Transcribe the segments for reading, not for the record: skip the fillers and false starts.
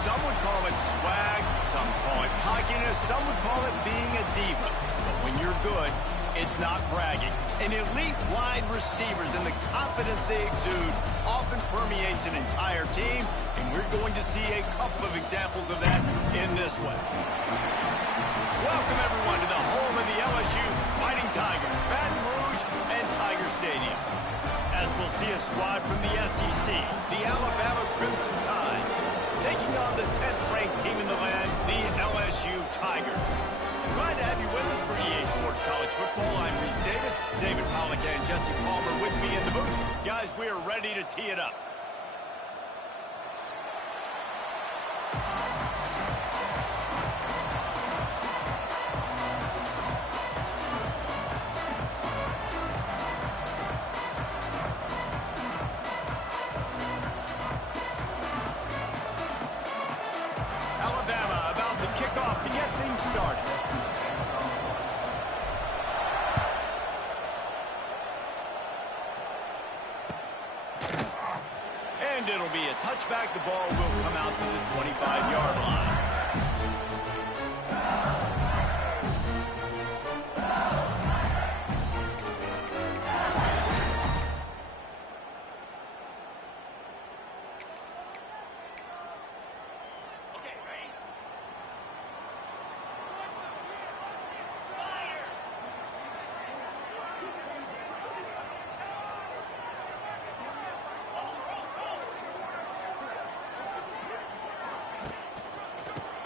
Some would call it swag, some call it cockiness, some would call it being a diva. But when you're good, it's not bragging. And elite wide receivers and the confidence they exude often permeates an entire team, and we're going to see a couple of examples of that in this one. Welcome, everyone, to the home of the LSU Fighting Tigers, Baton Rouge and Tiger Stadium. As we'll see a squad from the SEC, the Alabama Crimson Tide, taking on the 10th-ranked team in the land, the LSU Tigers. Glad to have you with us for EA Sports College Football. I'm Reese Davis, David Pollack and Jesse Palmer with me in the booth. Guys, we are ready to tee it up. Alabama about to kick off to get things started. And it'll be a touchback. The ball will come out to the 25-yard line.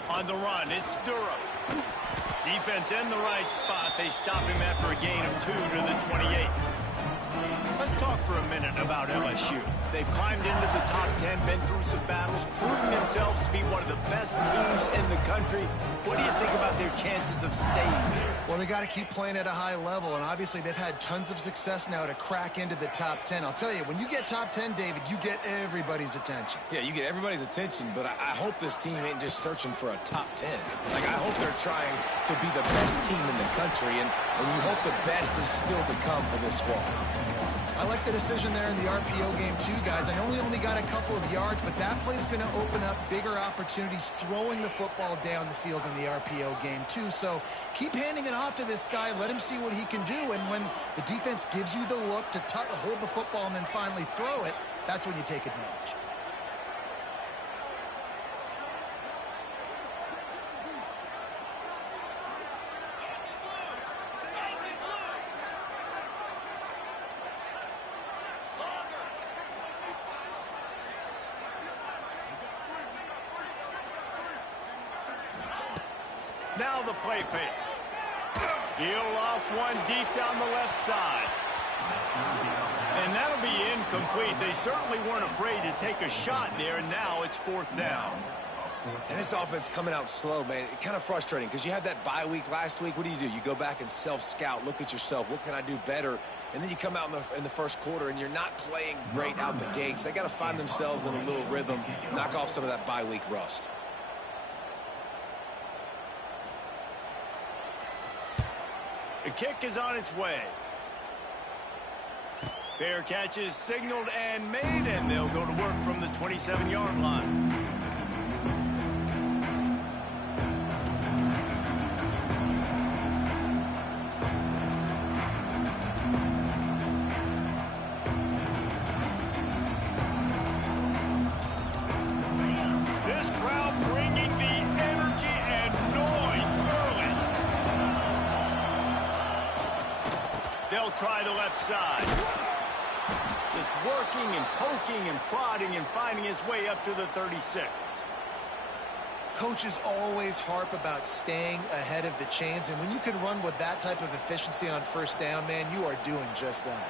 On the run, it's Durham. Defense in the right spot. They stop him after a gain of 2 to the 28. Let's talk for a minute about LSU. They've climbed into the top 10, been through some battles, proving themselves to be one of the best teams in the country. What do you think about their chances of staying there? Well, they got to keep playing at a high level, and obviously they've had tons of success now to crack into the top 10. I'll tell you, when you get top 10, David, you get everybody's attention. Yeah, you get everybody's attention, but I hope this team ain't just searching for a top 10. Like, I hope they're trying to be the best team in the country, and you hope the best is still to come for this squad. I like the decision there in the RPO game too, guys. I know he only got a couple of yards, but that play is going to open up bigger opportunities throwing the football down the field in the RPO game too. So keep handing it off to this guy. Let him see what he can do. And when the defense gives you the look to hold the football and then finally throw it, that's when you take advantage. Now the play fake. He'll off one deep down the left side. And that'll be incomplete. They certainly weren't afraid to take a shot there, and now it's 4th down. And this offense coming out slow, man. It's kind of frustrating because you had that bye week last week. What do? You go back and self-scout, look at yourself. What can I do better? And then you come out in the first quarter, and you're not playing great out the gates. They got to find themselves in a little rhythm, knock off some of that bye week rust. The kick is on its way. Fair catch is signaled and made, and they'll go to work from the 27-yard line. This crowd bringing the energy and noise early. They'll try the left side. Just working and poking and prodding and finding his way up to the 36. Coaches always harp about staying ahead of the chains, and when you can run with that type of efficiency on 1st down, man, you are doing just that.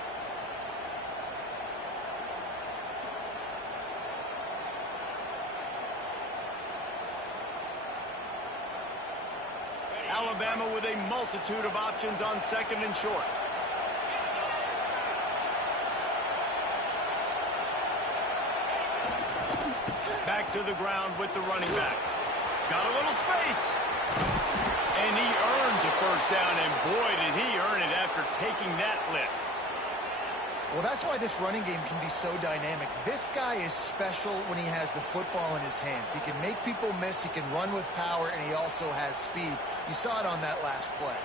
Alabama with a multitude of options on 2nd and short. Back to the ground with the running back. Got a little space. And he earns a 1st down, and boy, did he earn it after taking that lift. Well, that's why this running game can be so dynamic. This guy is special when he has the football in his hands. He can make people miss, he can run with power, and he also has speed. You saw it on that last play.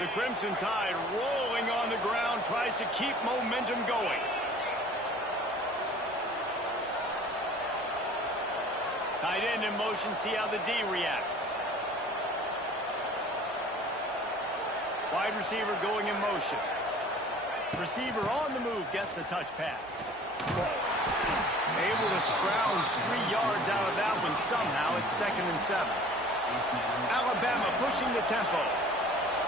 The Crimson Tide rolling on the ground, tries to keep momentum going. Tight end in motion, see how the D reacts. Wide receiver going in motion. Receiver on the move, gets the touch pass. Able to scrounge 3 yards out of that one somehow. It's 2nd and 7. Alabama pushing the tempo.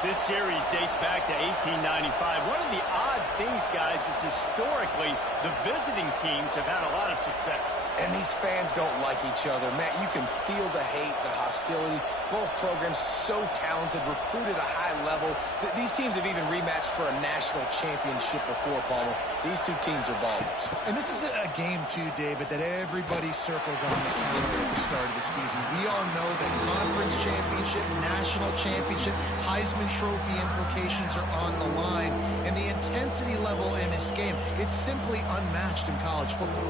This series dates back to 1895. One of the odd things, guys, is historically the visiting teams have had a lot of success. And these fans don't like each other. Matt, you can feel the hate, the hostility. Both programs so talented, recruited at a high level. These teams have even rematched for a national championship before, Palmer. These two teams are ballers. And this is a game, too, David, that everybody circles on the calendar at the start of the season. We all know that conference championship, national championship, Heisman Trophy implications are on the line. And the intensity level in this game, it's simply unmatched in college football.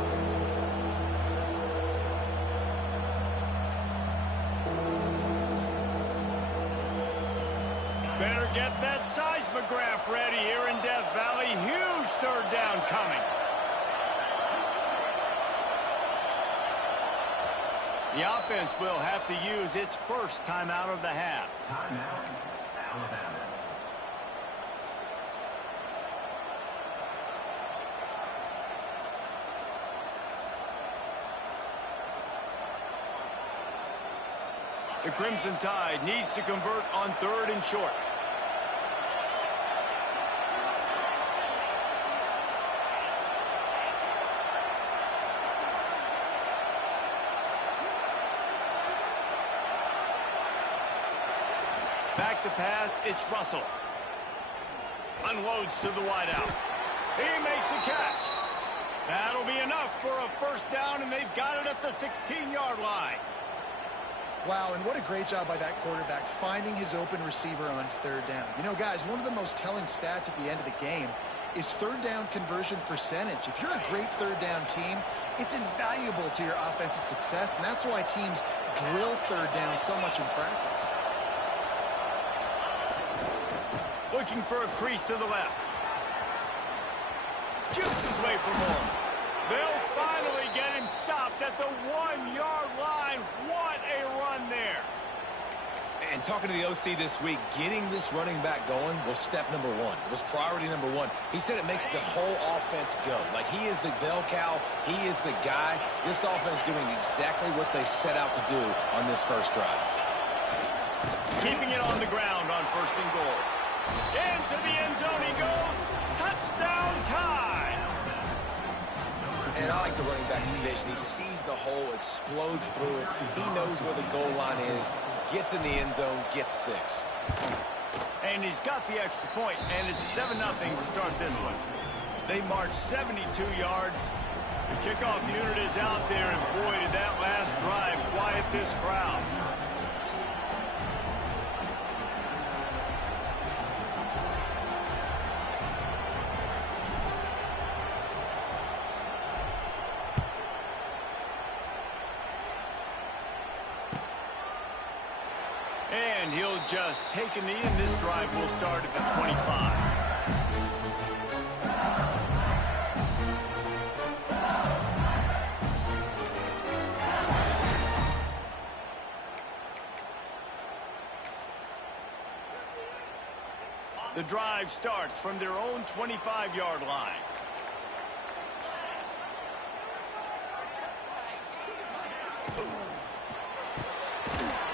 Better get that seismograph ready here in Death Valley. Huge 3rd down coming. The offense will have to use its first timeout of the half. Timeout, Alabama. The Crimson Tide needs to convert on 3rd and short. Back to pass, it's Russell. Unloads to the wideout. He makes a catch. That'll be enough for a 1st down, and they've got it at the 16-yard line. Wow, and what a great job by that quarterback, finding his open receiver on 3rd down. You know, guys, one of the most telling stats at the end of the game is 3rd down conversion percentage. If you're a great 3rd down team, it's invaluable to your offensive success, and that's why teams drill 3rd down so much in practice. Looking for a crease to the left. Shoots his way for more. They'll finally get him stopped at the 1-yard line. What a run there. And talking to the OC this week, getting this running back going was step number 1. It was priority number 1. He said it makes the whole offense go. Like, he is the bell cow. He is the guy. This offense doing exactly what they set out to do on this first drive. Keeping it on the ground on 1st and goal. Into the end zone he goes. Touchdown Tide. And I like the running back's vision. He sees the hole, explodes through it. He knows where the goal line is, gets in the end zone, gets 6. And he's got the extra point, and it's 7-0 to start this one. They march 72 yards. The kickoff unit is out there, and boy, did that last drive quiet this crowd. And he'll just take a knee, and this drive will start at the 25. The drive starts from their own 25-yard line.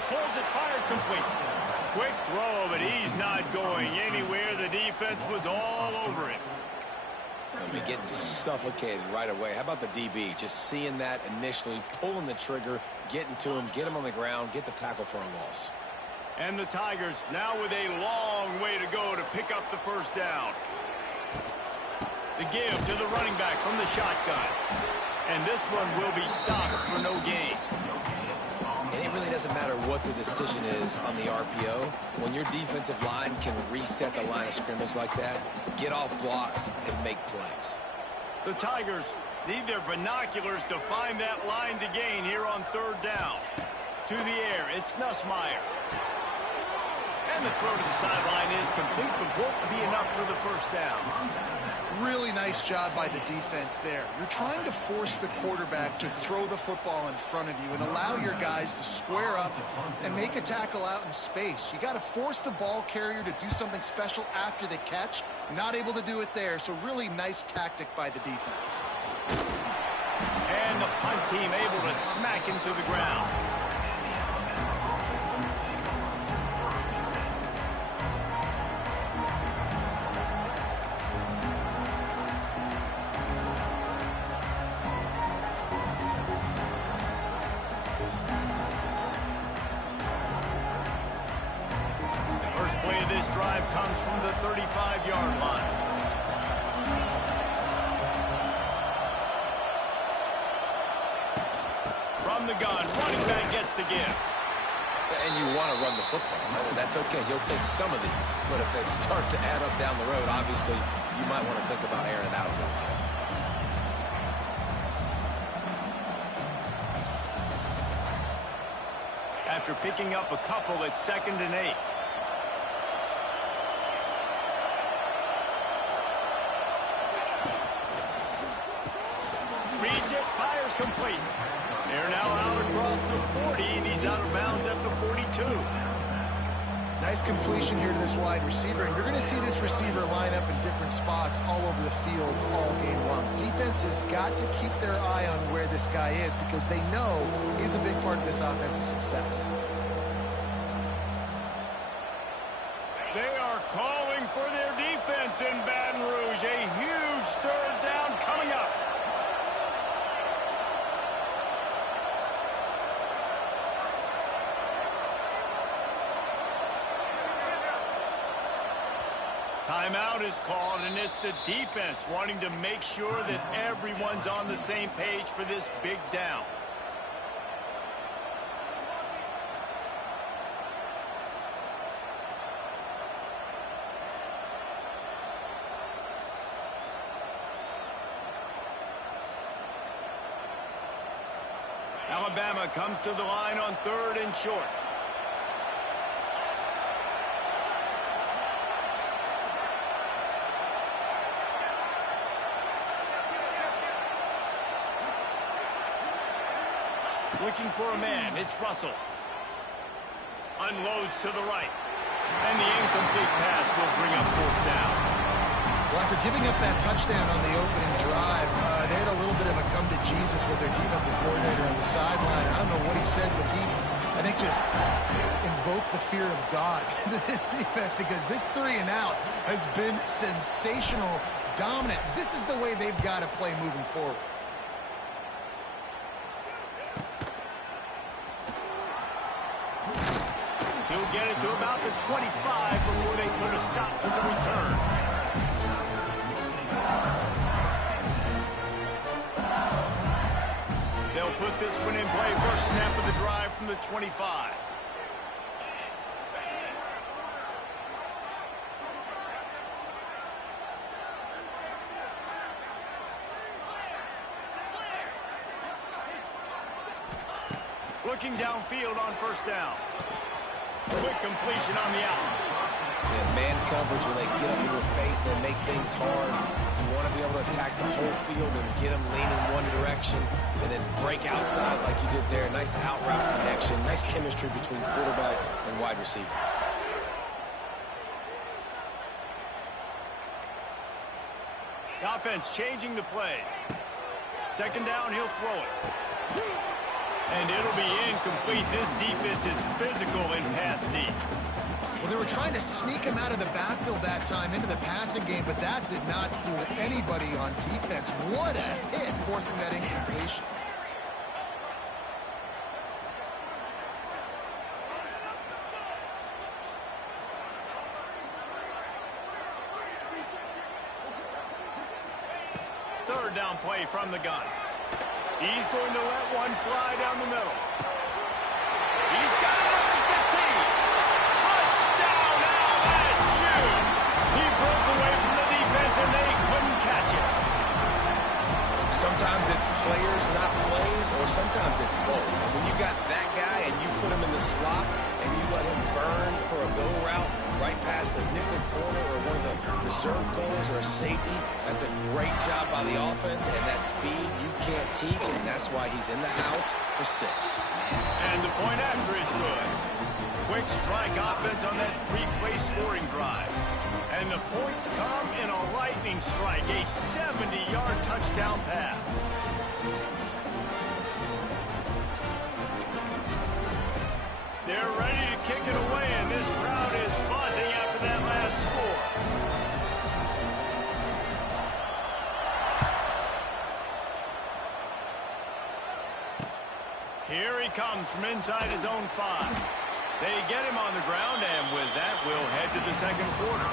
Pulls it, fired complete. Quick throw, but he's not going anywhere. The defense was all over him. I mean, getting suffocated right away. How about the DB? Just seeing that initially, pulling the trigger, getting to him, get him on the ground, get the tackle for a loss. And the Tigers now with a long way to go to pick up the 1st down. The give to the running back from the shotgun. And this one will be stopped for no gain. it really doesn't matter what the decision is on the RPO. When your defensive line can reset the line of scrimmage like that, get off blocks, and make plays. The Tigers need their binoculars to find that line to gain here on third down. To the air, it's Nussmeier. And the throw to the sideline is complete, but won't be enough for the first down. Really nice job by the defense there. You're trying to force the quarterback to throw the football in front of you and allow your guys to square up and make a tackle out in space. You got to force the ball carrier to do something special after the catch. Not able to do it there, so really nice tactic by the defense. And the punt team able to smack him to the ground. Drive comes from the 35-yard line. From the gun, running back gets to give. And you want to run the football. That's okay. You'll take some of these. But if they start to add up down the road, obviously, you might want to think about airing it out a little bit. After picking up a couple, it's 2nd and 8. Reads it, fires complete. They're now out across the 40, and he's out of bounds at the 42. Nice completion here to this wide receiver, and you're going to see this receiver line up in different spots all over the field all game long. Defense has got to keep their eye on where this guy is because they know he's a big part of this offense's success. They are calling for their defense in Baton Rouge. A huge third down coming up. Timeout is called, and it's the defense wanting to make sure that everyone's on the same page for this big down. Alabama comes to the line on 3rd and short. Looking for a man, it's Russell. Unloads to the right. And the incomplete pass will bring up 4th down. Well, after giving up that touchdown on the opening drive, they had a little bit of a come to Jesus with their defensive coordinator on the sideline. I don't know what he said, but he, I think, just invoked the fear of God into this defense because this 3 and out has been sensational, dominant. This is the way they've got to play moving forward. He'll get it to about the 25 before they put a stop to the return. They'll put this one in play. First snap of the drive from the 25. Looking downfield on 1st down. Quick completion on the out. Yeah, man coverage, when they get up in your face, they make things hard. You want to be able to attack the whole field and get them leaning one direction and then break outside like you did there. Nice out route connection. Nice chemistry between quarterback and wide receiver. The offense changing the play. 2nd down, he'll throw it. And it'll be incomplete. This defense is physical in pass deep. Well, they were trying to sneak him out of the backfield that time into the passing game, but that did not fool anybody on defense. What a hit, forcing that incompletion. Third down play from the gun. He's going to let one fly down the middle. and they couldn't catch it. Sometimes it's players, not plays, or sometimes it's both. And when you got that guy and you put him in the slot and you let him burn for a go route right past a nickel corner or one of the reserve corners or a safety, that's a great job by the offense, and that speed you can't teach, and that's why he's in the house for 6. And the point after is good. Quick strike offense on that three-play scoring drive. And the points come in a lightning strike, a 70-yard touchdown pass. They're ready to kick it away, and this crowd is buzzing after that last score. Here he comes from inside his own 5. They get him on the ground, and with that, we'll head to the second quarter.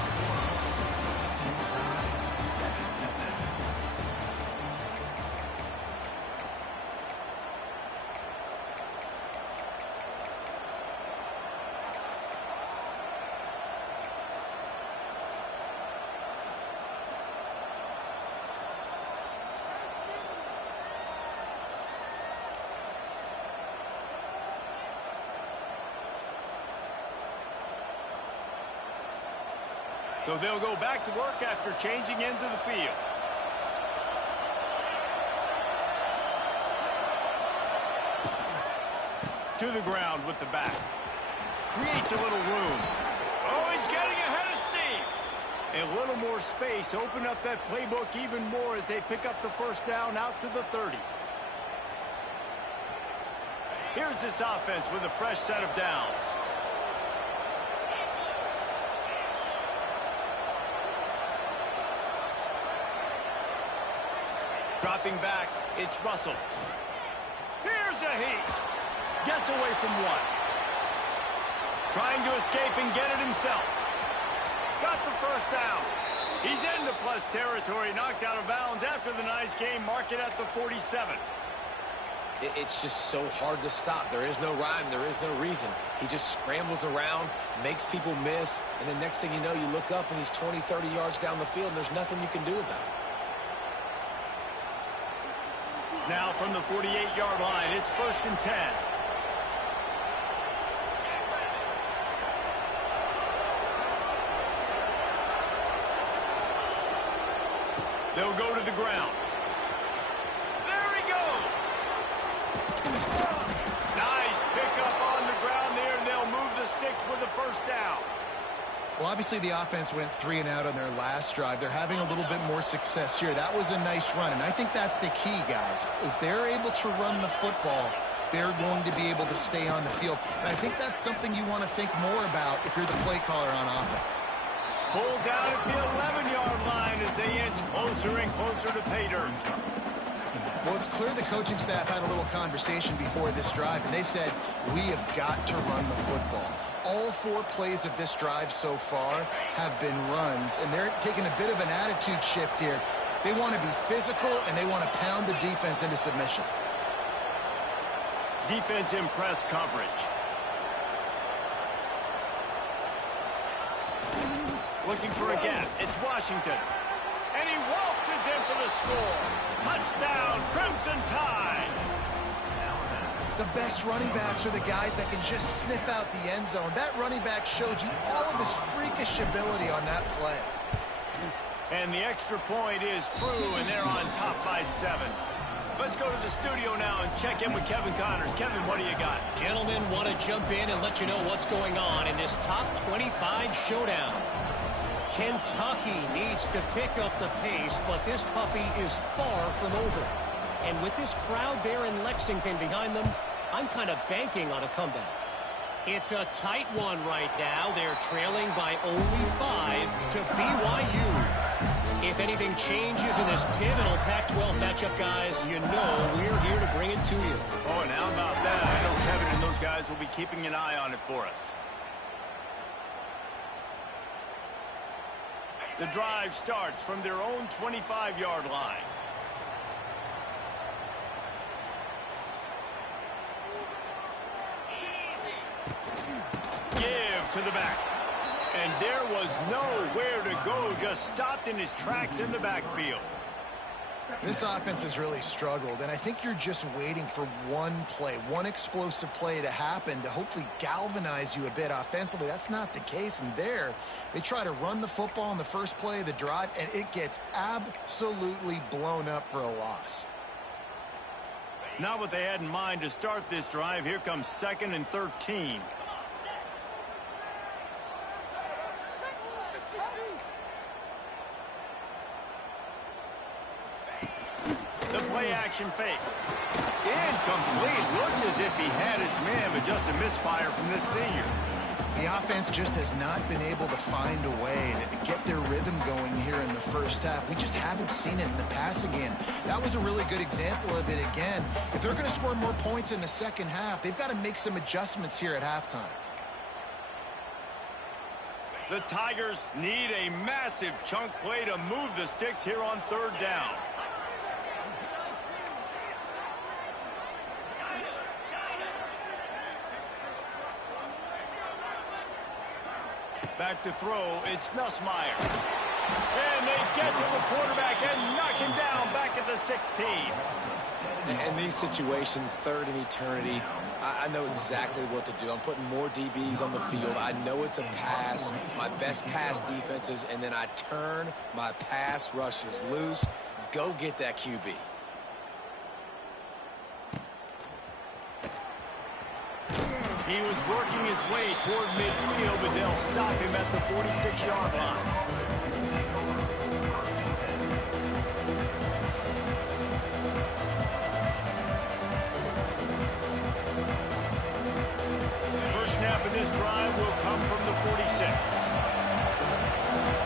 So they'll go back to work after changing into the field. To the ground with the back. Creates a little room. Oh, he's getting ahead of steam. A little more space. Open up that playbook even more as they pick up the first down out to the 30. Here's this offense with a fresh set of downs. Dropping back, it's Russell. Here's a heat. Gets away from one. Trying to escape and get it himself. Got the first down. He's into plus territory, knocked out of bounds after the nice game. Mark it at the 47. It's just so hard to stop. There is no rhyme. There is no reason. He just scrambles around, makes people miss, and the next thing you know, you look up and he's 20, 30 yards down the field, and there's nothing you can do about it. Now from the 48-yard line, it's 1st and 10. They'll go to the ground. There he goes. Nice pickup on the ground there, and they'll move the sticks with the first down. Well, obviously the offense went 3 and out on their last drive. They're having a little bit more success here. That was a nice run, and I think that's the key, guys. If they're able to run the football, they're going to be able to stay on the field. And I think that's something you want to think more about if you're the play caller on offense. Pulled down at the 11-yard line as they inch closer and closer to pay dirt. Well, it's clear the coaching staff had a little conversation before this drive, and they said, we have got to run the football. All 4 plays of this drive so far have been runs, and they're taking a bit of an attitude shift here. They want to be physical, and they want to pound the defense into submission. Defense in press coverage. Looking for a gap. It's Washington. And he waltzes in for the score. Touchdown, Crimson Tide. The best running backs are the guys that can just sniff out the end zone. That running back showed you all of his freakish ability on that play. And the extra point is true, and they're on top by 7. Let's go to the studio now and check in with Kevin Connors. Kevin, what do you got? Gentlemen, want to jump in and let you know what's going on in this top 25 showdown. Kentucky needs to pick up the pace, but this puppy is far from over. And with this crowd there in Lexington behind them, I'm kind of banking on a comeback. It's a tight one right now. They're trailing by only 5 to BYU. If anything changes in this pivotal Pac-12 matchup, guys, you know we're here to bring it to you. Oh, and how about that? I know Kevin and those guys will be keeping an eye on it for us. The drive starts from their own 25-yard line. Give to the back. And there was nowhere to go, just stopped in his tracks in the backfield. This offense has really struggled, and I think you're just waiting for one play, one explosive play to happen to hopefully galvanize you a bit offensively. That's not the case, and there they try to run the football in the first play of the drive, and it gets absolutely blown up for a loss. Not what they had in mind to start this drive. Here comes 2nd and 13. The play action fake. Incomplete. Looked as if he had his man, but just a misfire from this senior. The offense just has not been able to find a way to get their rhythm going here in the first half. We just haven't seen it in the passing game. That was a really good example of it again. If they're going to score more points in the second half, they've got to make some adjustments here at halftime. The Tigers need a massive chunk play to move the sticks here on 3rd down. Back to throw, it's Nussmeier. And they get to the quarterback and knock him down back at the 16. In these situations, 3rd and eternity, I know exactly what to do. I'm putting more DBs on the field. I know it's a pass, my best pass defenses, and then I turn my pass rushes loose. Go get that QB. He was working his way toward midfield, but they'll stop him at the 46-yard line. First snap of this drive will come from the 46.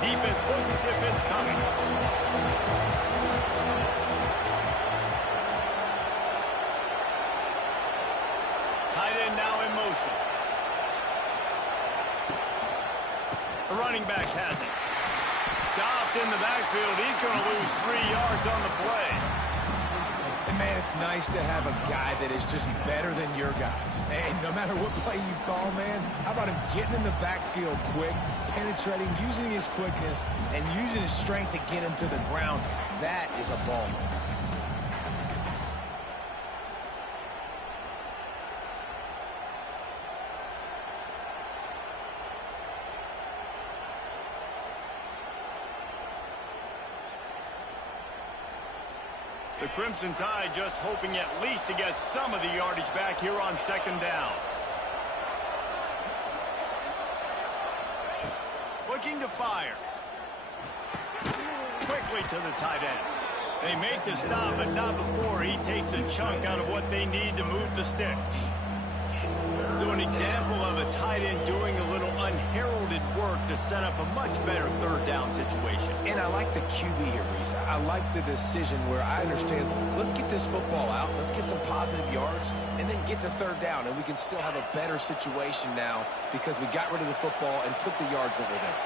Defense looks as if it's coming. Tight end now in motion. The running back has it. Stopped in the backfield. He's going to lose 3 yards on the play. And, man, it's nice to have a guy that is just better than your guys. And no matter what play you call, man, how about him getting in the backfield quick, penetrating, using his quickness, and using his strength to get him to the ground? That is a ball. The Crimson Tide just hoping at least to get some of the yardage back here on 2nd down. Looking to fire. Quickly to the tight end. They make the stop, but not before he takes a chunk out of what they need to move the sticks. So an example of a tight end doing a little unheralded work to set up a much better 3rd down situation. And I like the QB here, Reese. I like the decision where I understand, let's get this football out, let's get some positive yards, and then get to 3rd down, and we can still have a better situation now because we got rid of the football and took the yards that were there.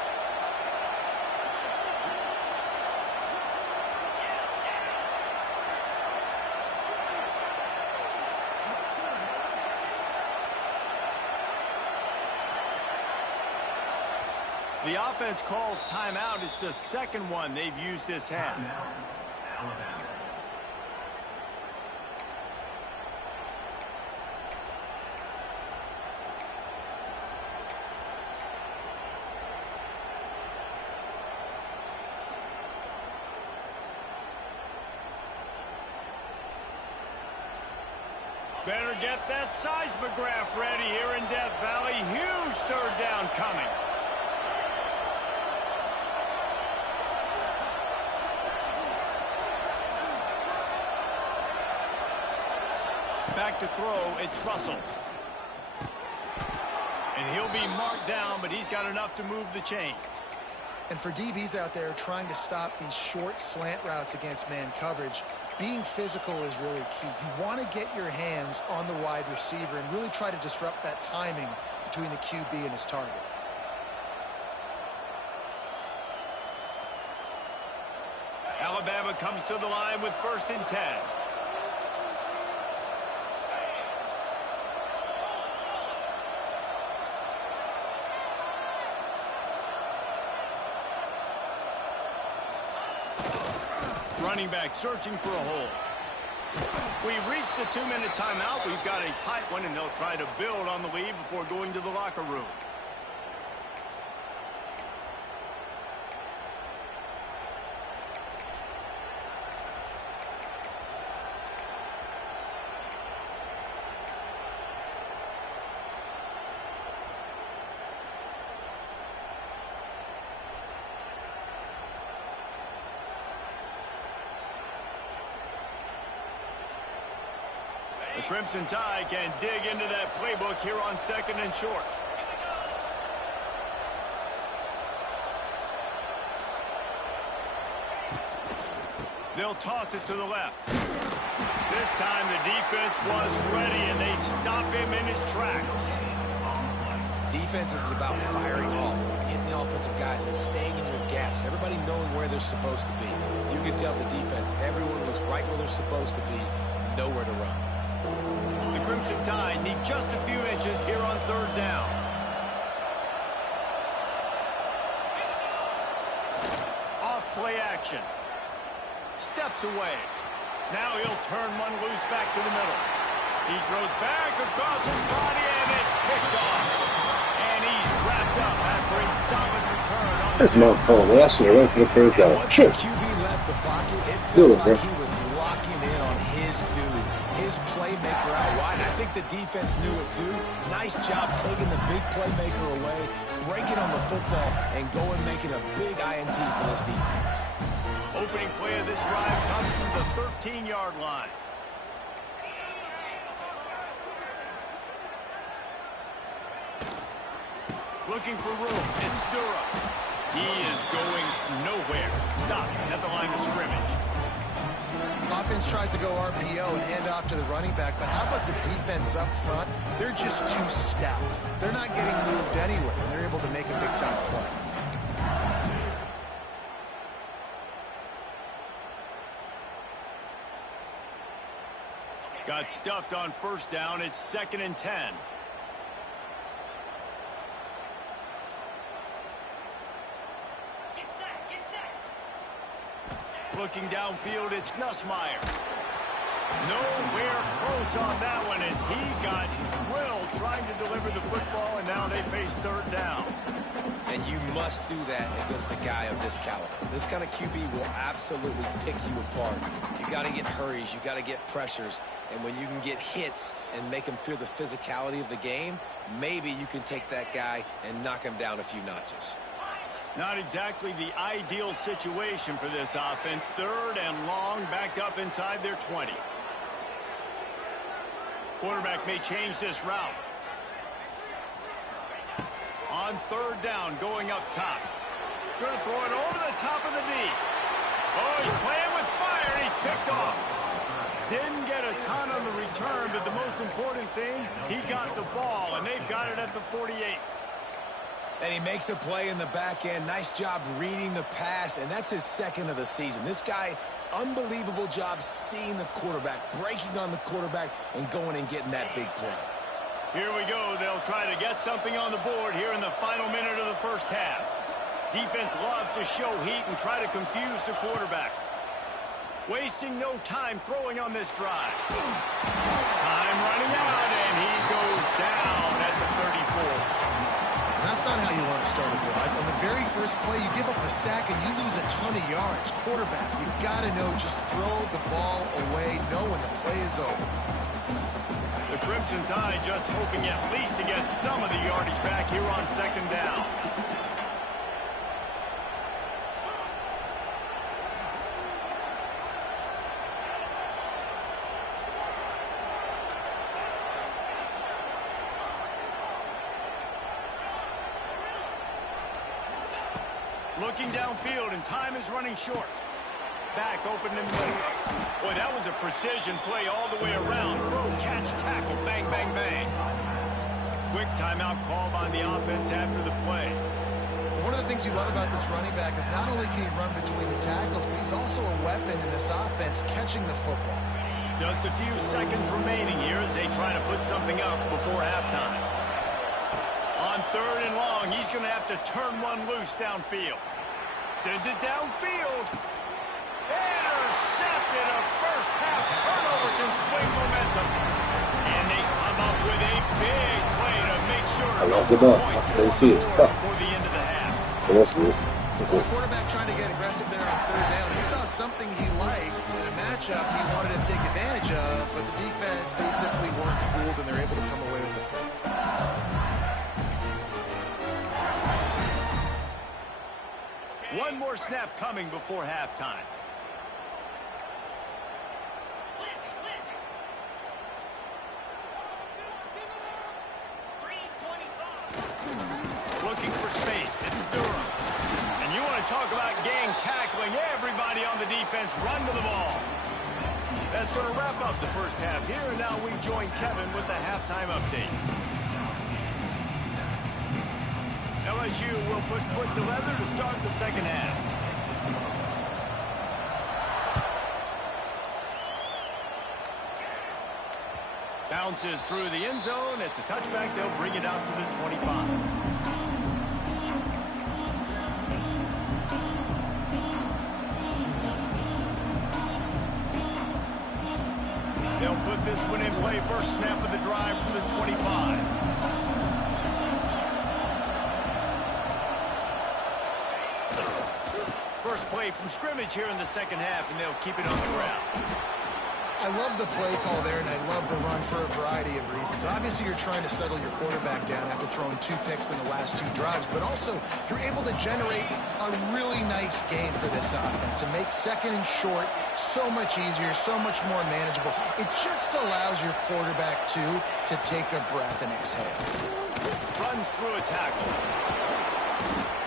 The offense calls timeout. It's the 2nd one they've used this half. Alabama. Better get that seismograph ready here in Death Valley. Huge 3rd down coming. Back to throw, it's Russell. And he'll be marked down, but he's got enough to move the chains. And for DBs out there trying to stop these short slant routes against man coverage, being physical is really key. You want to get your hands on the wide receiver and really try to disrupt that timing between the QB and his target. Alabama comes to the line with 1st and 10. running back searching for a hole. We've reached the 2-minute timeout. We've got a tight one, and they'll try to build on the lead before going to the locker room. The Crimson Tide can dig into that playbook here on 2nd and short. They'll toss it to the left. This time the defense was ready, and they stop him in his tracks. Defense is about firing off, hitting the offensive guys, and staying in your gaps. Everybody knowing where they're supposed to be. You can tell the defense, everyone was right where they're supposed to be, nowhere to run. The Crimson Tide need just a few inches here on 3rd down. Off play action. Steps away. Now he'll turn one loose back to the middle. He throws back across his body, and it's picked off. And he's wrapped up after a solid return on That's Mount Paul. They actually went for the 1st down. Once Sure. the QB left the pocket, it Feel felt it, bro. like he was locking in on his dude, his playmaker out wide. I think the defense knew it too. Nice job taking the big playmaker away, breaking on the football, and going making a big INT for this defense. Opening play of this drive comes from the 13-yard line. Looking for room. It's Durham. He is going nowhere. Stop at the line of scrimmage. Offense tries to go RPO and hand off to the running back, but how about the defense up front? They're just too stout. They're not getting moved anywhere, and they're able to make a big-time play. Got stuffed on 1st down. It's 2nd and 10. Looking downfield, it's Nussmeier. Nowhere close on that one as he got drilled trying to deliver the football, and now they face 3rd down. And you must do that against a guy of this caliber. This kind of QB will absolutely pick you apart. You got to get hurries. You got to get pressures. And when you can get hits and make him feel the physicality of the game, maybe you can take that guy and knock him down a few notches. Not exactly the ideal situation for this offense. 3rd and long, backed up inside their 20. Quarterback may change this route. On 3rd down, going up top. Going to throw it over the top of the knee. Oh, he's playing with fire, and he's picked off. Didn't get a ton on the return, but the most important thing, he got the ball, and they've got it at the 48. And he makes a play in the back end. Nice job reading the pass, and that's his 2nd of the season. This guy, unbelievable job seeing the quarterback, breaking on the quarterback, and going and getting that big play. Here we go. They'll try to get something on the board here in the final minute of the 1st half. Defense loves to show heat and try to confuse the quarterback. Wasting no time throwing on this drive. Time running out, and he goes down at the 34. That's not how you want to start a drive. On the very first play, you give up a sack and you lose a ton of yards. Quarterback, you got to know, just throw the ball away, know when the play is over. The Crimson Tide just hoping at least to get some of the yardage back here on 2nd down. Looking downfield, and time is running short. Back open in the middle. Boy, that was a precision play all the way around. Throw, catch, tackle, bang, bang, bang. Quick timeout called on the offense after the play. One of the things you love about this running back is not only can he run between the tackles, but he's also a weapon in this offense catching the football. Just a few seconds remaining here as they try to put something up before halftime. On 3rd and long, he's going to have to turn one loose downfield. Sends it downfield. Intercepted! intercepted. A first-half turnover can swing momentum. And they come up with a big play to make sure I no lost the more ball. points I go couldn't on see the it. board Fuck. before the end of the half. Well, that's good. That's The good. quarterback trying to get aggressive there on third down. He saw something he liked in a matchup he wanted to take advantage of, but the defense, they simply weren't fooled, and they're able to come away with it. One more snap coming before halftime. Looking for space. It's Durham. And you want to talk about gang tackling. Everybody on the defense run to the ball. That's going to wrap up the first half here. And now we join Kevin with the halftime update. LSU will put foot to leather to start the second half. Bounces through the end zone. It's a touchback. They'll bring it out to the 25. They'll put this one in play. First snap of the drive from the 25. First play from scrimmage here in the second half, and they'll keep it on the ground. I love the play call there, and I love the run for a variety of reasons. Obviously, you're trying to settle your quarterback down after throwing 2 picks in the last 2 drives, but also you're able to generate a really nice game for this offense and make second and short so much easier, so much more manageable. It just allows your quarterback, too, to take a breath and exhale. Runs through a tackle.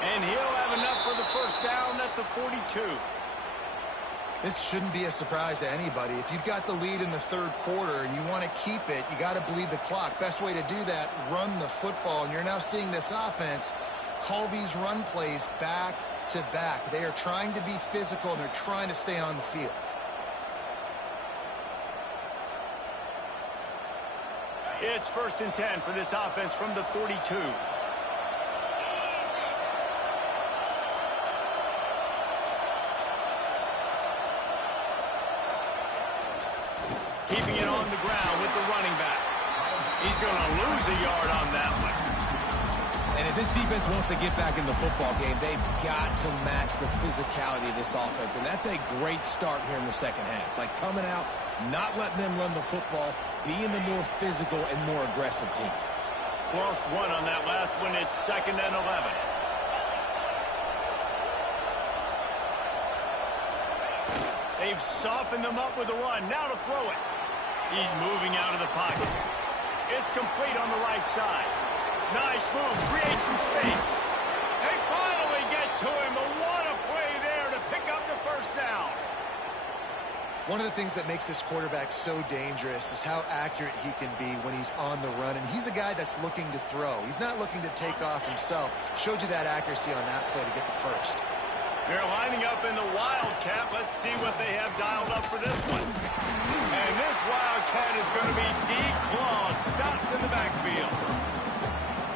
And he'll have enough for the first down at the 42. This shouldn't be a surprise to anybody. If you've got the lead in the third quarter and you want to keep it, you got to bleed the clock. Best way to do that, run the football. And you're now seeing this offense call these run plays back to back. They are trying to be physical, and they're trying to stay on the field. It's 1st and 10 for this offense from the 42. Keeping it on the ground with the running back. He's going to lose a yard on that one. And if this defense wants to get back in the football game, they've got to match the physicality of this offense. And that's a great start here in the second half. Like coming out, not letting them run the football, being the more physical and more aggressive team. Lost one on that last one. It's 2nd and 11. They've softened them up with a run. Now to throw it. He's moving out of the pocket. It's complete on the right side. Nice move. Create some space. They finally get to him. But what a play there to pick up the first down. One of the things that makes this quarterback so dangerous is how accurate he can be when he's on the run. And he's a guy that's looking to throw. He's not looking to take off himself. Showed you that accuracy on that play to get the first. They're lining up in the Wildcat. Let's see what they have dialed up for this one. And this Wildcat is going to be declawed, stopped in the backfield.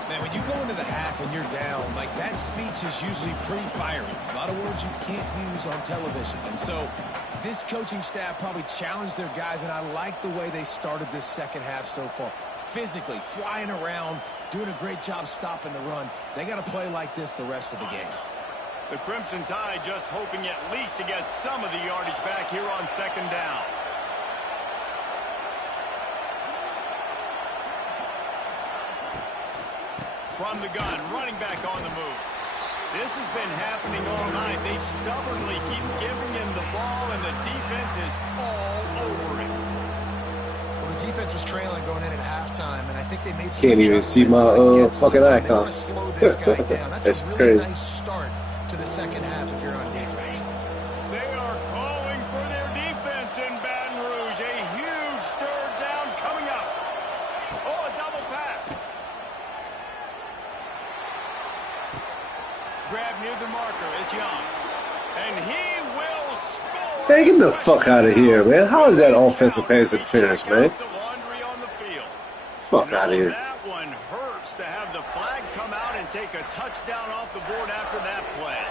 Man, when you go into the half and you're down, like that speech is usually pre-firing. A lot of words you can't use on television. And so this coaching staff probably challenged their guys, and I like the way they started this second half so far. Physically, flying around, doing a great job stopping the run. They got to play like this the rest of the game. The Crimson Tide just hoping at least to get some of the yardage back here on 2nd down. From the gun, running back on the move. This has been happening all night. They stubbornly keep giving him the ball, and the defense is all over him. Well, the defense was trailing going in at halftime, and I think they made some Can't even see my fucking They icon. want to slow this guy down. That's That's a really crazy. nice start to the second half if you're on defense. They are calling for their defense in Baton Rouge. A huge third down coming up. Oh, a double pass. Grab near the marker. It's Young. And he will score. Man, get the fuck out of here, man. How is that offensive pass interference, man? The laundry on the field. Fuck out of here. That one hurts to have the flag come out and take a touchdown off the board after that play.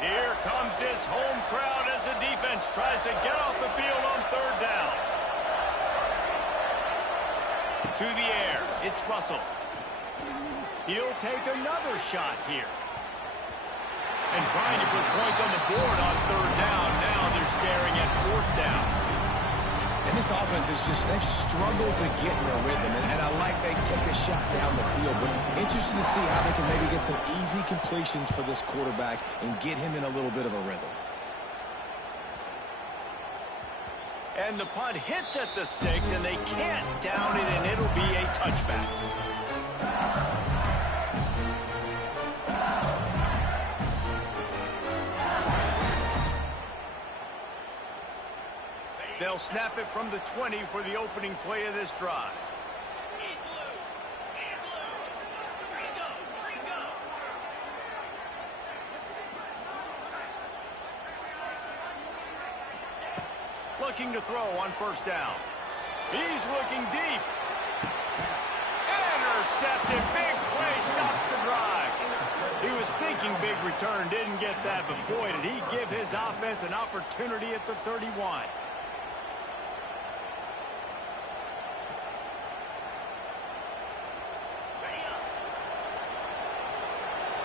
Here comes this home crowd as the defense tries to get off the field on third down. To the air, it's Russell. He'll take another shot here. And trying to put points on the board on third down. Now they're staring at fourth down. And this offense is just, they've struggled to get in a rhythm. And I like they take a shot down the field. But interested to see how they can maybe get some easy completions for this quarterback and get him in a little bit of a rhythm. And the punt hits at the 6, and they can't down it, and it'll be a touchback. They'll snap it from the 20 for the opening play of this drive. Looking to throw on first down. He's looking deep. Intercepted. Big play. Stops the drive. He was thinking big return. Didn't get that, but boy, did he give his offense an opportunity at the 31.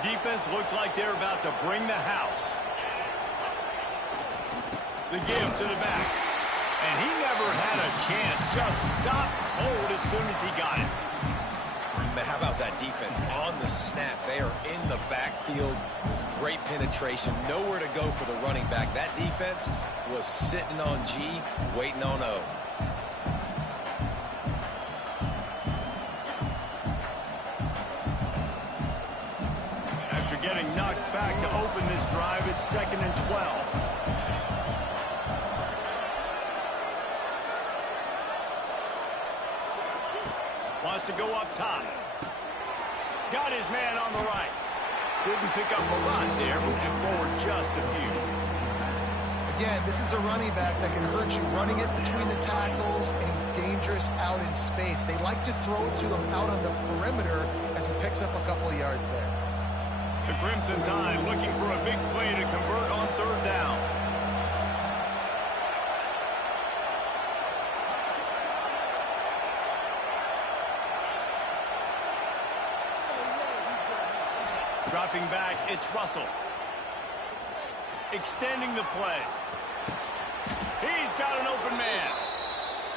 Defense looks like they're about to bring the house. The give to the back. And he never had a chance. Just stopped cold as soon as he got it. But how about that defense on the snap? They are in the backfield with great penetration. Nowhere to go for the running back. That defense was sitting on G, waiting on O. After getting knocked back to open this drive, it's 2nd and 12. Wants to go up top. Got his man on the right. Didn't pick up a lot there, moving forward just a few. Again, this is a running back that can hurt you running it between the tackles, and he's dangerous out in space. They like to throw it to him out on the perimeter as he picks up a couple of yards there. The Crimson Tide looking for a big play to convert on third down. Dropping back, it's Russell. Extending the play. He's got an open man.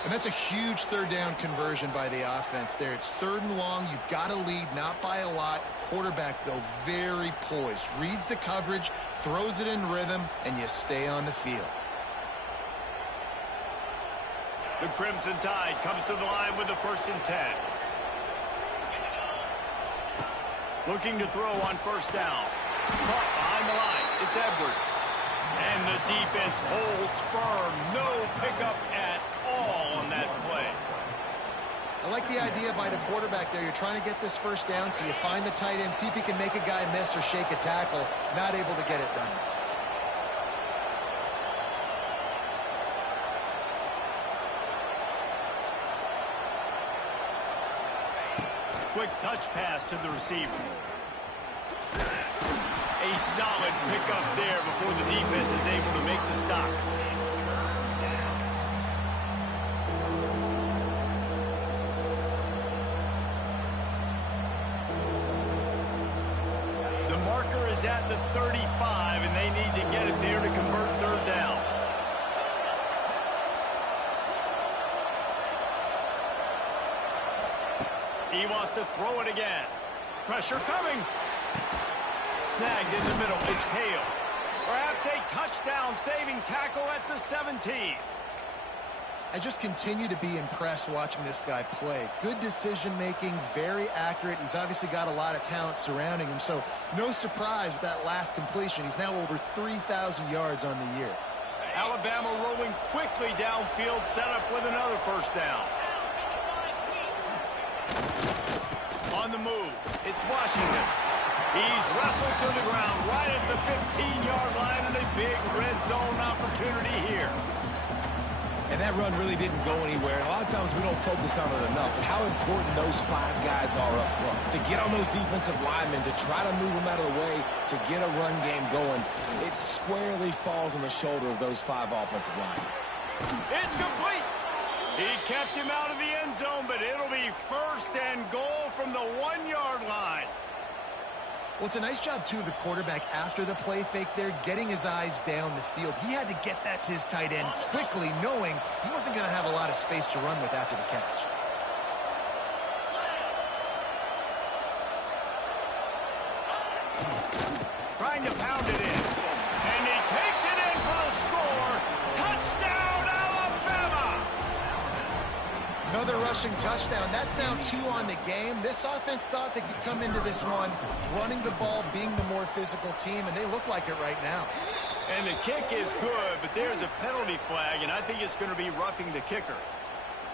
And that's a huge third down conversion by the offense there. It's 3rd and long. You've got to lead, not by a lot. Quarterback, though, very poised. Reads the coverage, throws it in rhythm, and you stay on the field. The Crimson Tide comes to the line with the 1st and 10. Looking to throw on first down. Caught behind the line. It's Edwards. And the defense holds firm. No pickup at all on that play. I like the idea by the quarterback there. You're trying to get this first down, so you find the tight end, see if he can make a guy miss or shake a tackle. Not able to get it done. Quick touch pass to the receiver. A solid pickup there before the defense is able to make the stop. The marker is at the 35, and they need to get it there to convert third down. He wants to throw it again. Pressure coming. Snagged in the middle. It's Hale. Perhaps a touchdown-saving tackle at the 17. I just continue to be impressed watching this guy play. Good decision-making, very accurate. He's obviously got a lot of talent surrounding him, so no surprise with that last completion. He's now over 3,000 yards on the year. Alabama rolling quickly downfield, set up with another first down. On the move, it's Washington. He's wrestled to the ground right at the 15-yard line, and a big red zone opportunity here. And that run really didn't go anywhere. And a lot of times we don't focus on it enough. But how important those 5 guys are up front. To get on those defensive linemen, to try to move them out of the way, to get a run game going, it squarely falls on the shoulder of those 5 offensive linemen. It's complete. He kept him out of the end zone, but it'll be 1st and goal from the 1-yard line. Well, it's a nice job, too, of the quarterback after the play fake there, getting his eyes down the field. He had to get that to his tight end quickly, knowing he wasn't going to have a lot of space to run with after the catch. Trying to pound it in. And he takes it in for the score. Touchdown, Alabama! Another rushing touchdown. That's now 2 on the game. This offense thought they could come into this one running the ball, being the more physical team, and they look like it right now. And the kick is good, but there's a penalty flag, and I think it's going to be roughing the kicker.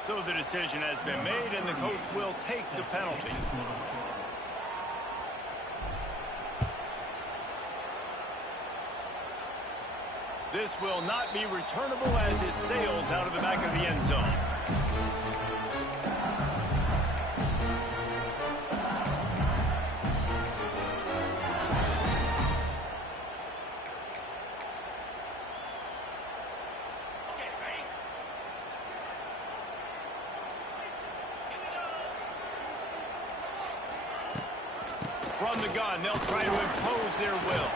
So the decision has been made, and the coach will take the penalty. This will not be returnable as it sails out of the back of the end zone. From the gun, they'll try to impose their will.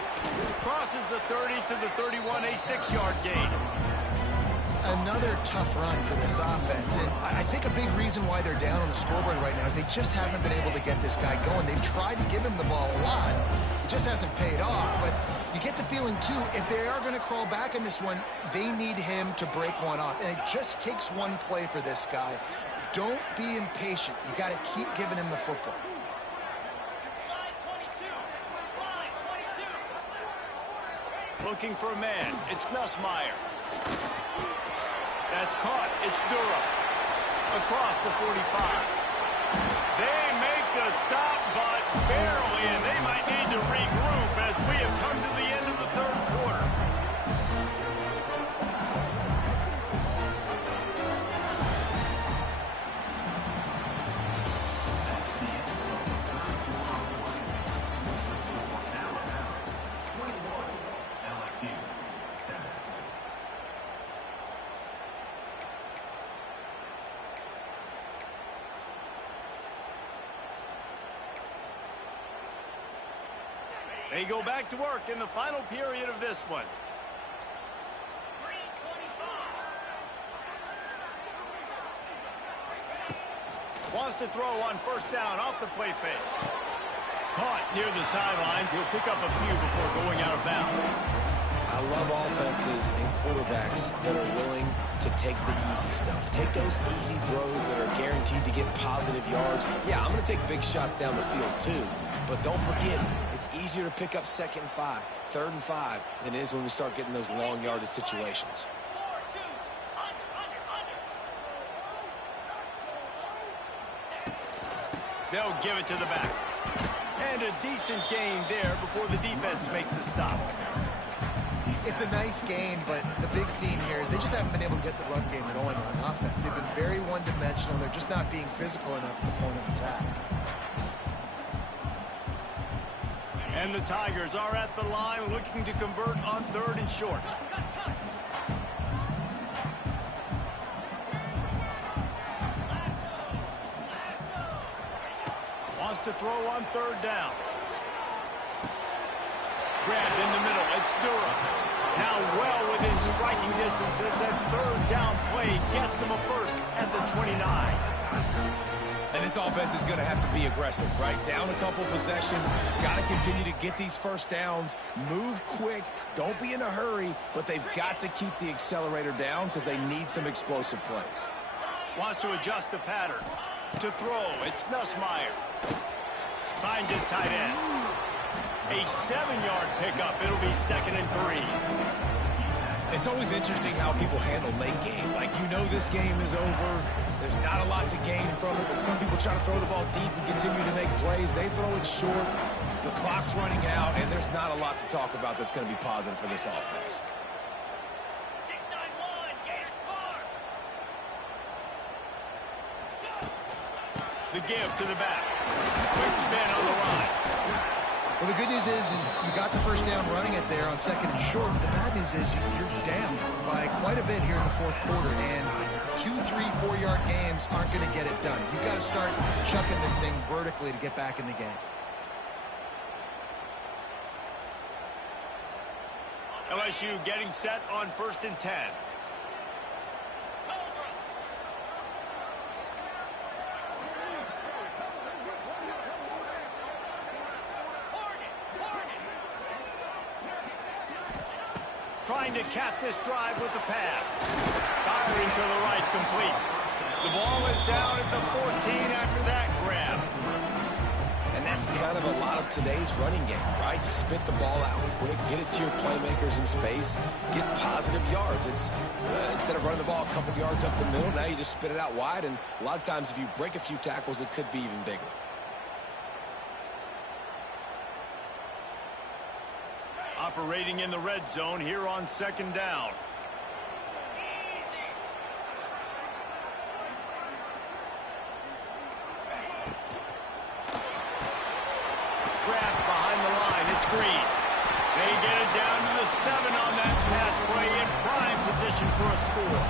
Crosses the 30 to the 31, a 6-yard gain. Another tough run for this offense, and I think a big reason why they're down on the scoreboard right now is they just haven't been able to get this guy going. They've tried to give him the ball a lot. It just hasn't paid off, but you get the feeling, too, if they are going to crawl back in this one, they need him to break one off, and it just takes one play for this guy. Don't be impatient. You got to keep giving him the football. Looking for a man. It's Nussmeier. That's caught. It's Durham. Across the 45. They make the stop, but barely, and they might need to regroup as we have come to the end of the 3rd quarter. They go back to work in the final period of this one. Wants to throw on 1st down off the play fake. Caught near the sidelines. He'll pick up a few before going out of bounds. I love offenses and quarterbacks that are willing to take the easy stuff. Take those easy throws that are guaranteed to get positive yards. Yeah, I'm going to take big shots down the field too. But don't forget, it's easier to pick up 2nd and 5, 3rd and 5 than it is when we start getting those long yardage situations. They'll give it to the back. And a decent gain there before the defense makes the stop. It's a nice gain, but the big theme here is they just haven't been able to get the run game going on offense. They've been very one-dimensional. They're just not being physical enough at the point of attack. And the Tigers are at the line looking to convert on 3rd and short. Wants to throw on 3rd down. Grabbed in the middle. It's Durham. Now well within striking distance as that 3rd down play gets him a 1st at the 29. And this offense is going to have to be aggressive, right? Down a couple possessions. Got to continue to get these 1st downs. Move quick. Don't be in a hurry, but they've got to keep the accelerator down because they need some explosive plays. Wants to adjust the pattern. To throw, it's Nussmeier. Finds his tight end. A 7-yard pickup. It'll be 2nd and 3. It's always interesting how people handle late game. Like, you know this game is over. There's not a lot to gain from it, but some people try to throw the ball deep and continue to make plays. They throw it short. The clock's running out, and there's not a lot to talk about that's going to be positive for this offense. The give to the back. Quick spin on the run. Well, the good news is you got the first down running it there on 2nd and short. The bad news is you're down by quite a bit here in the 4th quarter, and 2, 3, 4-yard gains aren't going to get it done. You've got to start chucking this thing vertically to get back in the game. LSU getting set on 1st and 10. Trying to cap this drive with a pass. Firing to the right, complete. The ball is down at the 14 after that grab. And that's kind of a lot of today's running game, right? Spit the ball out quick, get it to your playmakers in space, get positive yards. It's instead of running the ball a couple yards up the middle, now you just spit it out wide, and a lot of times if you break a few tackles, it could be even bigger. Operating in the red zone here on 2nd down. Grabs behind the line. It's Green. They get it down to the 7 on that pass play in prime position for a score.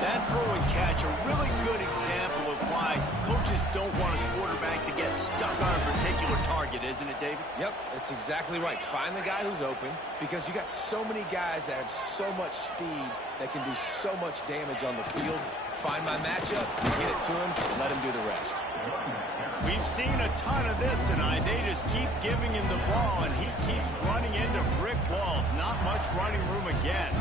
That throw and catch, a really good example of why coaches don't want a quarterback to get stuck on a particular target, isn't it, David? Yep, that's exactly right. Find the guy who's open, because you got so many guys that have so much speed that can do so much damage on the field. Find my matchup, get it to him, let him do the rest. We've seen a ton of this tonight. They just keep giving him the ball, and he keeps running into brick walls. Not much running room again.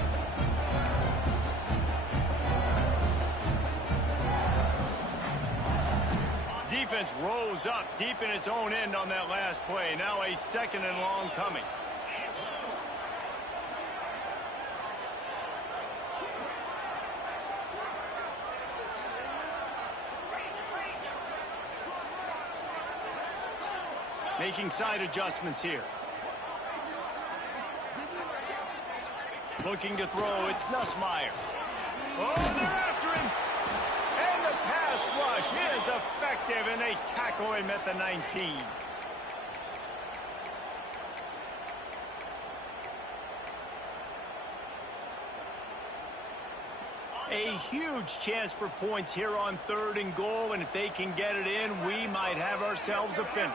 Defense rose up deep in its own end on that last play. Now a 2nd and long coming. Making side adjustments here. Looking to throw, it's Nussmeier. Oh, they're after him. And the pass rush is effective, and they tackle him at the 19. A huge chance for points here on 3rd and goal, and if they can get it in, we might have ourselves a finish.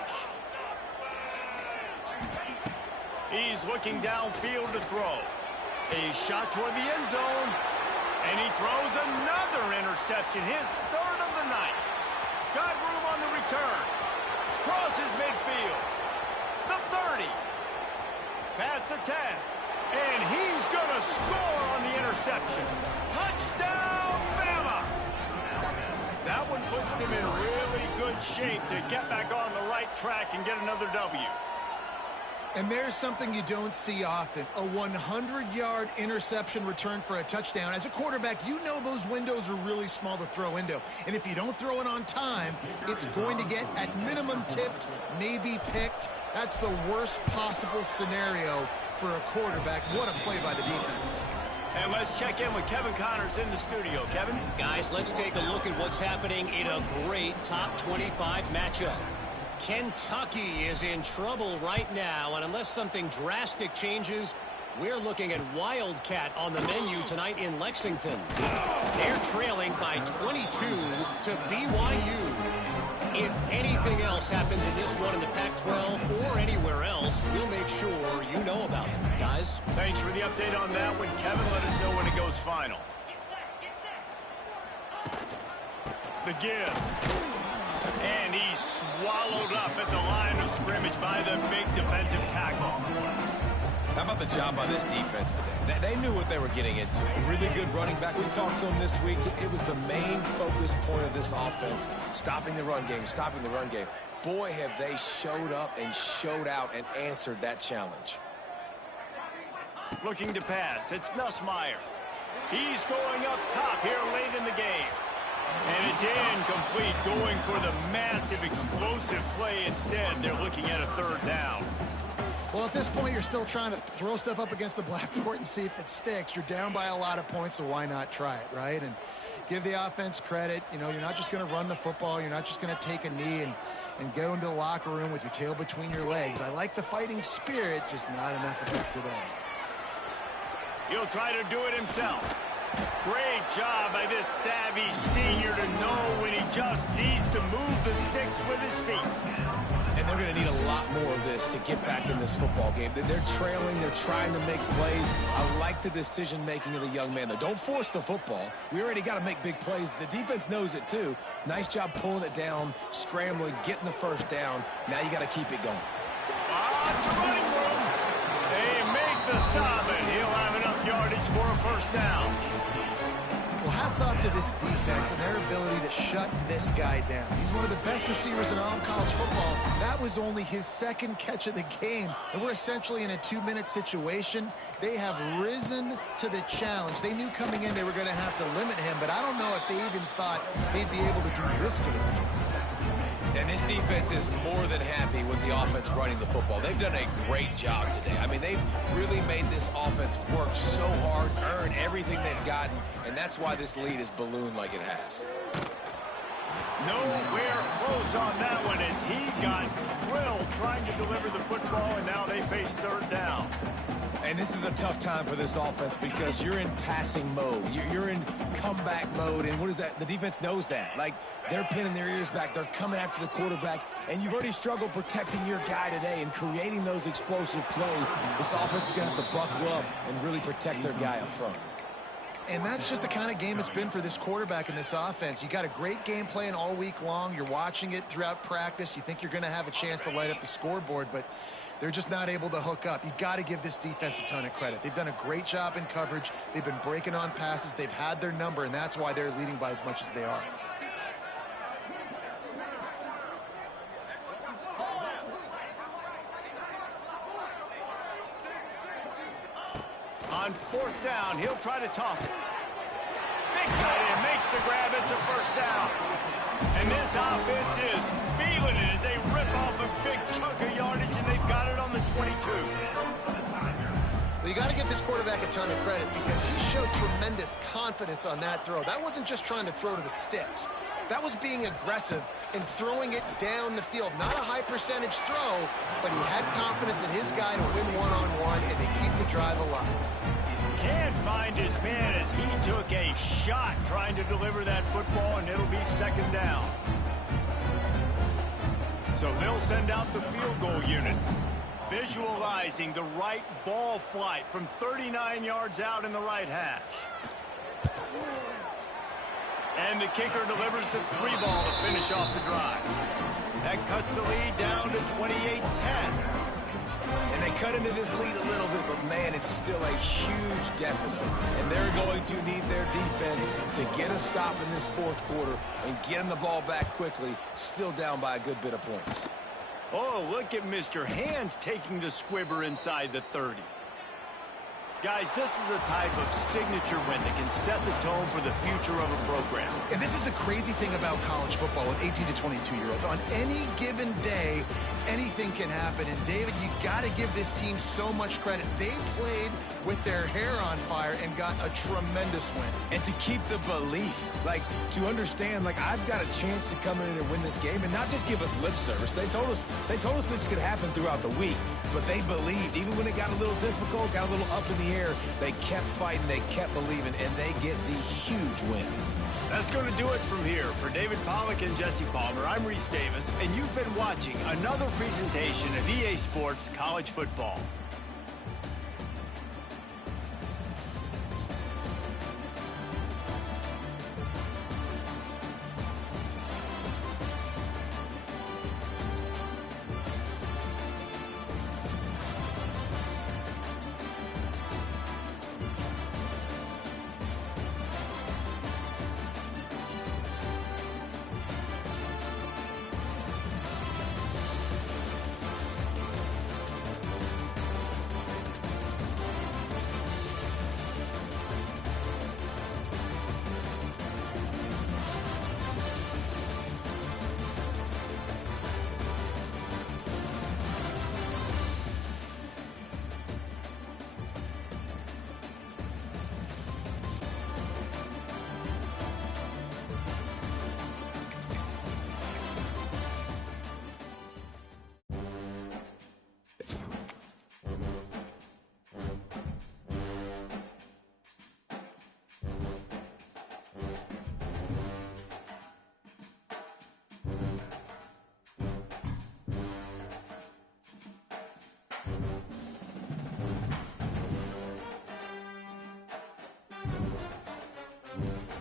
He's looking downfield to throw. A shot toward the end zone. And he throws another interception, his 3rd of the night. Got room on the return. Crosses midfield. The 30. Past the 10. And he's going to score on the interception. Touchdown, Bama! That one puts them in really good shape to get back on the right track and get another W. And there's something you don't see often, a 100-yard interception return for a touchdown. As a quarterback, you know those windows are really small to throw into. And if you don't throw it on time, it's going to get, at minimum, tipped, maybe picked. That's the worst possible scenario for a quarterback. What a play by the defense. And let's check in with Kevin Connors in the studio. Kevin? Guys, let's take a look at what's happening in a great top 25 matchup. Kentucky is in trouble right now, and unless something drastic changes, we're looking at Wildcat on the menu tonight in Lexington. They're trailing by 22 to BYU. If anything else happens in this one in the Pac-12 or anywhere else, we'll make sure you know about it. Guys? Thanks for the update on that one, Kevin. Let us know when it goes final. The give. And he's swallowed up at the line of scrimmage by the big defensive tackle. How about the job by this defense today? They knew what they were getting into. A really good running back. We talked to him this week. It was the main focus point of this offense. Stopping the run game, stopping the run game. Boy, have they showed up and showed out and answered that challenge. Looking to pass. It's Nussmeier. He's going up top here late in the game. And it's incomplete, going for the massive explosive play instead. They're looking at a 3rd down. Well, at this point, you're still trying to throw stuff up against the blackboard and see if it sticks. You're down by a lot of points, so why not try it, right? And give the offense credit. You know, you're not just going to run the football. You're not just going to take a knee and go into the locker room with your tail between your legs. I like the fighting spirit, just not enough of it today. He'll try to do it himself. Great job by this savvy senior to know when he just needs to move the sticks with his feet. And they're going to need a lot more of this to get back in this football game. They're trailing. They're trying to make plays. I like the decision-making of the young man, though. Don't force the football. We already got to make big plays. The defense knows it, too. Nice job pulling it down, scrambling, getting the first down. Now you got to keep it going. It's a running room. They make the stop, and he'll have enough yardage for a first down. Well, hats off to this defense and their ability to shut this guy down. He's one of the best receivers in all of college football. That was only his second catch of the game, and we're essentially in a 2-minute situation. They have risen to the challenge. They knew coming in they were going to have to limit him, but I don't know if they even thought they'd be able to do this good. And this defense is more than happy with the offense running the football. They've done a great job today. I mean, they've really made this offense work so hard, earn everything they've gotten, and that's why this lead is ballooned like it has. Nowhere close on that one as he got drilled trying to deliver the football, and now they face third down. And this is a tough time for this offense because you're in passing mode. You're in comeback mode, and what is that? The defense knows that. Like, they're pinning their ears back. They're coming after the quarterback, and you've already struggled protecting your guy today and creating those explosive plays. This offense is going to have to buckle up and really protect their guy up front. And that's just the kind of game it's been for this quarterback and this offense. You got a great game plan all week long. You're watching it throughout practice. You think you're going to have a chance to light up the scoreboard, but they're just not able to hook up. You got to give this defense a ton of credit. They've done a great job in coverage. They've been breaking on passes. They've had their number, and that's why they're leading by as much as they are. On fourth down, he'll try to toss it. Big tight end makes the grab. It's a first down. And this offense is feeling it as they rip off a big chunk of yardage, and they've got it on the 22. Well, you got to give this quarterback a ton of credit because he showed tremendous confidence on that throw. That wasn't just trying to throw to the sticks. That was being aggressive and throwing it down the field. Not a high percentage throw, but he had confidence in his guy to win one-on-one, and they keep the drive alive. Can't find his man as he took a shot trying to deliver that football, and it'll be second down. So they'll send out the field goal unit, visualizing the right ball flight from 39 yards out in the right hash. And the kicker delivers the 3-ball to finish off the drive. That cuts the lead down to 28-10. And they cut into this lead a little bit, but, man, it's still a huge deficit. And they're going to need their defense to get a stop in this fourth quarter and get them the ball back quickly, still down by a good bit of points. Oh, look at Mr. Hands taking the squibber inside the 30. Guys, this is a type of signature win that can set the tone for the future of a program. And this is the crazy thing about college football with 18 to 22-year-olds. On any given day, anything can happen. And, David, you got to give this team so much credit. They played with their hair on fire and got a tremendous win. And to keep the belief, like, to understand, like, I've got a chance to come in and win this game and not just give us lip service. They told us this could happen throughout the week, but they believed. Even when it got a little difficult, got a little up in the air, they kept fighting, they kept believing, and they get the huge win. That's going to do it from here. For David Pollack and Jesse Palmer, I'm Reese Davis, and you've been watching another presentation of EA Sports College Football.